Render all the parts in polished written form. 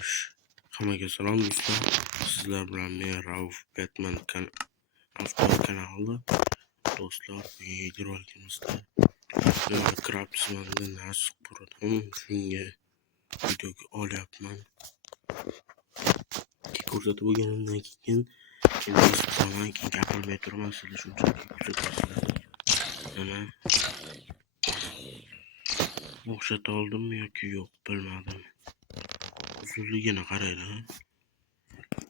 Xo'sh, hammaga salom do'stlar. Sizlar bilan men Rauf Batman kanali. Do'stlar, bugungi videorolikimizda Minecraft sinovida nasib quradim. Shunga videoga olyapman. Ko'rsatib bo'lganimdan keyin kimniz qilaman, gapirmay turman, sizlar shunchaki kuzatasizlar. Mana o'xshata oldimmi yoki yo'q bilmadim. Uzunligini qaranglar.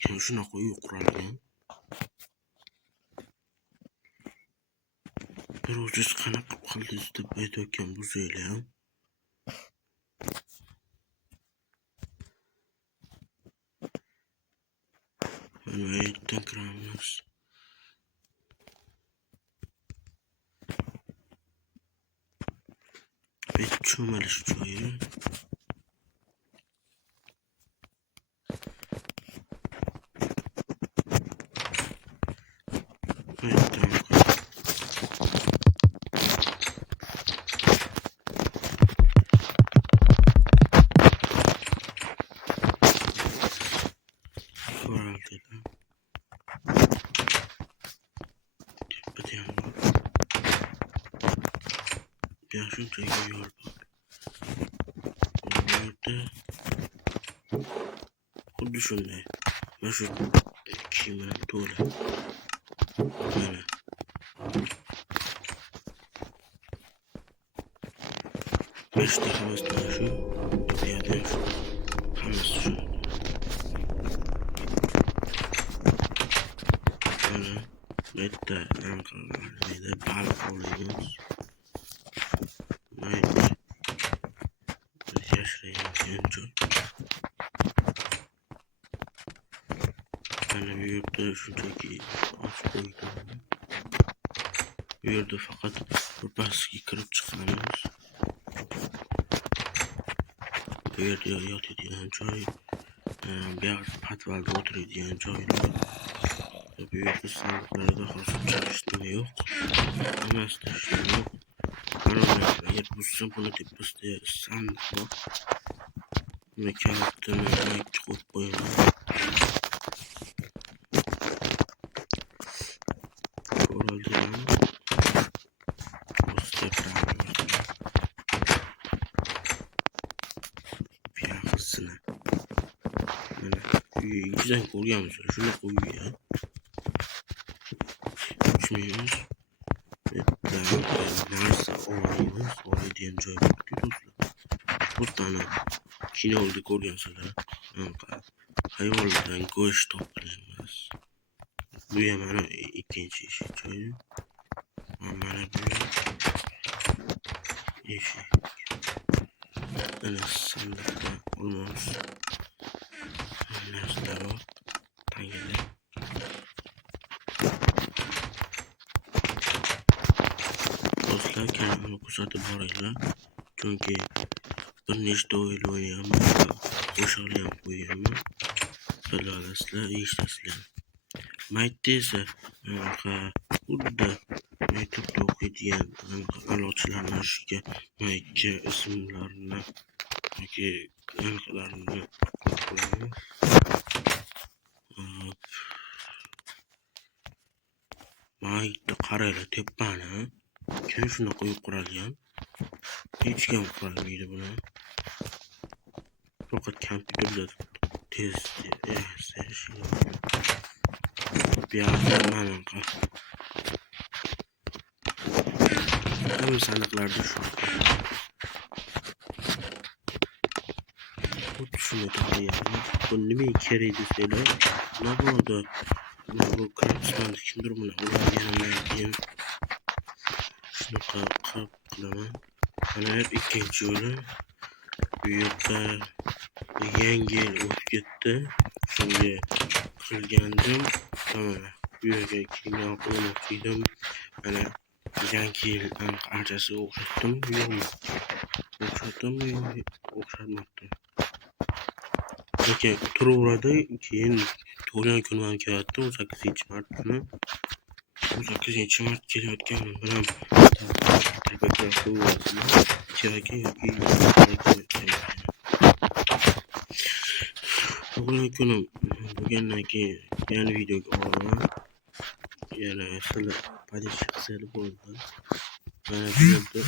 Kim shunaqa uy quradigan? Bir o'zingiz qanaqa qildingiz deb aytayotgan bo'lsanglar ham. Mana yerdan kiramiz. Bet cho'milish joyi. Ya shunchaki yo'l bor. Bu yerda xuddi shunday. Mana shu kiyim bilan to'la. Mana 5 ta hammasidan shu, bu yerda ham shu. Hammasi shu. Mana bu yerda anqalarida baliq ovlaymiz. Yashaydigan joy. Mana bu yerda shunchaki ochib qo'ydim. Bu yerda faqat bir pastga kirib chiqamiz. Bu yerda yotadigan joy, bu yerda patvalda o'tiradigan joylar. Bu yerda sandiqlarda hozircha hech nima yo'q. Hammasida hech nima yo'q. Mana agar buzsa buni tepasida sandiq bor. Buni kalitini qo'yib qo'yaman. Ko'raldingmi? Piyaqisini. Mana uyingizdan ko'rganmisiz? Shunaqa uy ya. Uchmaymiz. Narsa oladigan joy borku do'stlar. O'tani kinoda ko'rgansizlar. Hayvonlardan go'sht topilamiz. Bu ham mana ikkinchi eshik joyi. Mana bu eshik. Mana sandiqda olmos. Narsalar bor. Tangida. Do'stlar, kanalni kuzatib boringlar. Chunki bir nechta o'yin o'ynayapman. Qo'shiqlar ham qo'yaman. Bilasizlar, eshitasizlar. Maytda esa xuddi YouTube'da o'qiydigan a'lochilarni ishga maytga ismlarini yoki anaqalarini qo'yamiz. Maytda qaranglar tepani. Kim shunaqa uy quradigan? Hech kim qurolmaydi buni. Faqat kompyuterda tez yasash. Bu yerda mana hamma sandiqlarda shu. Xuddi shuni topyapman. Bu nimaga kerak desanglar, naboda bu krapsman kimdir buni olganimdan keyin shunaqa qilib qilaman. Mana hep ikkinchi o'lim. Bu yerda yangi yil o'tib ketdi. Shunga qilgandim. Mana bu yerga kelgan qilmoqchi edim. Mana yangi yil anchasi o'xshatdim. Yo'qmi? O'xshatdimmi yo'q? O'xshatmabdi. Lekin turaveradi. Keyin tug'ilgan kunim ham kelyapti. 18-mart kuni. 18-mart kelayotgani bilan tabriklar qo'yasizlar. Kerak yoki Bugungi kunim bo'lgandan keyin yana videoga olaman. Yana sizlar politsiya qilsanglar bo'ldi. Mana bu yerda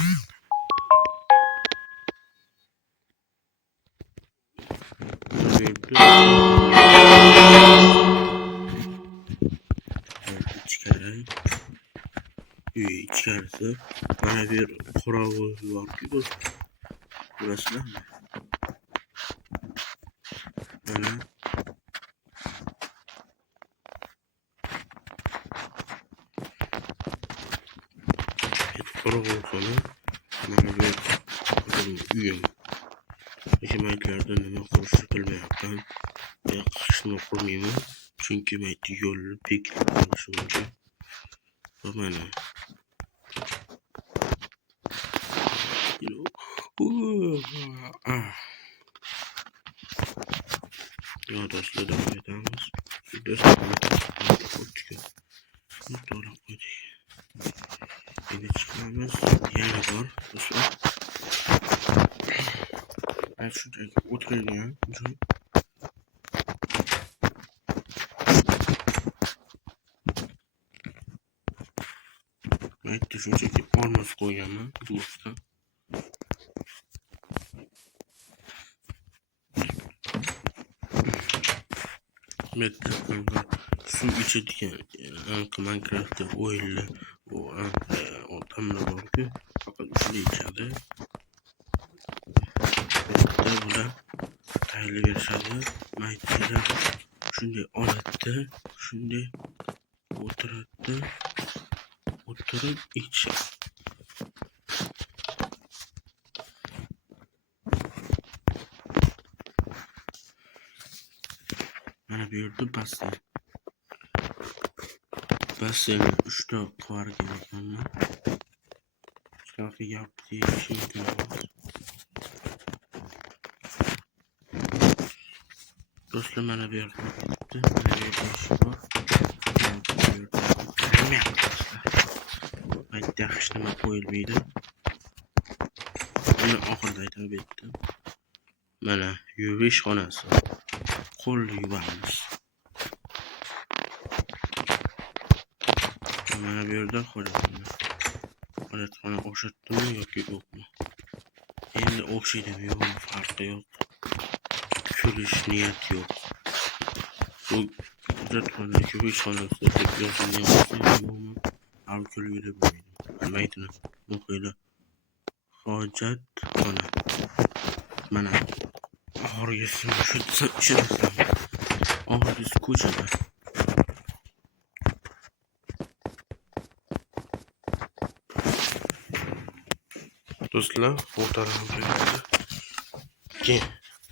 ichkarisi mana bu yer qorovul borku do'stlar. Ko'rasizlarmi? Mana qorovulxona, mana bu yer uyim. O'sha maytlarda nima qilishni bilmayapman. Qishni qurmayman, chunki mayt yo'l bekilib qolishi mumkin. Va mana do'stlar, davom etamiz. Endi chiqamiz. Yana bor do'stlar. Shunchaki o'tiradigan joy. Maytda shunchaki olmos qo'yganman do'stlar. Suv ichadigan Minecraft'da o'yinlar odamlar borku, faqat shuni ichadi. Bular tayinli berishadi. Maytlar shunday oladi, shunday o'tiradi, o'tirib ichadi. Mana bu yerda basseyn. Basseyn 3 ta qilgan ekanman. Shunaqa gap deyishim mumkin emas. Do'stlar, mana bu yerda bitti. Mana bu yerda eshik bor. Maytda hech nima qo'yilmaydi. Buni oxirida aytib o'tdim. Mana yuvish xonasi. Qo'lni yuvamiz. Mana bu yerda hojatxona o'xshatdimmi yoki yo'qmi? Endi o'xshaydimi yo'qmi, farqi yo'q. Kulish niyat yo'q. Bu hojatxona yuvish xonasi deb yozilgan bo'lsa, ham kulgili bo'lmaydi. Maytni o'qiydi. Hojatxona. Mana oxirgisi shu narsa. Oxirgisi ko'chada. Do'stlar, bu tarafga